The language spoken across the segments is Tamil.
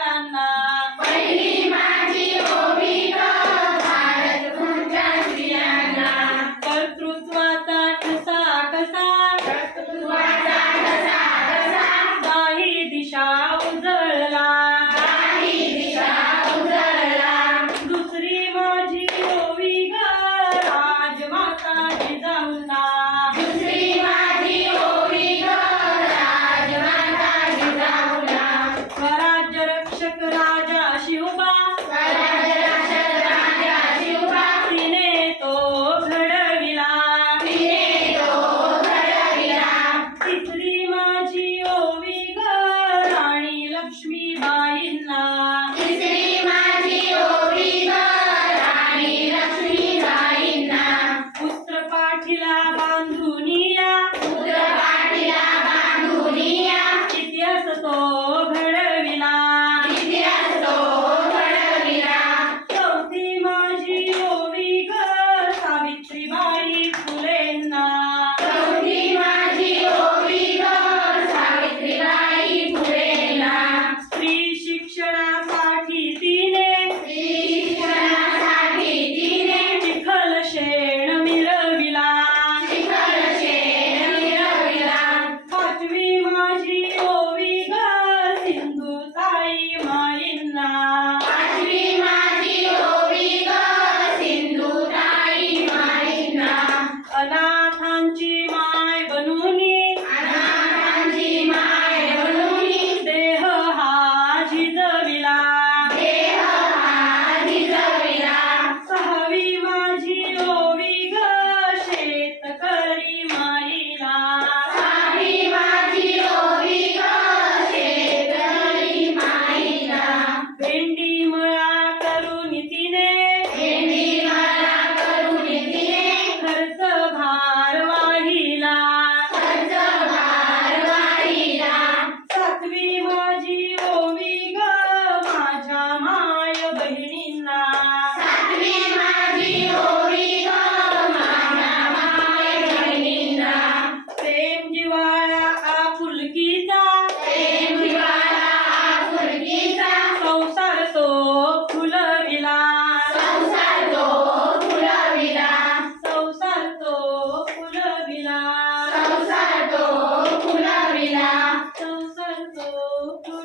Nana.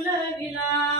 लागला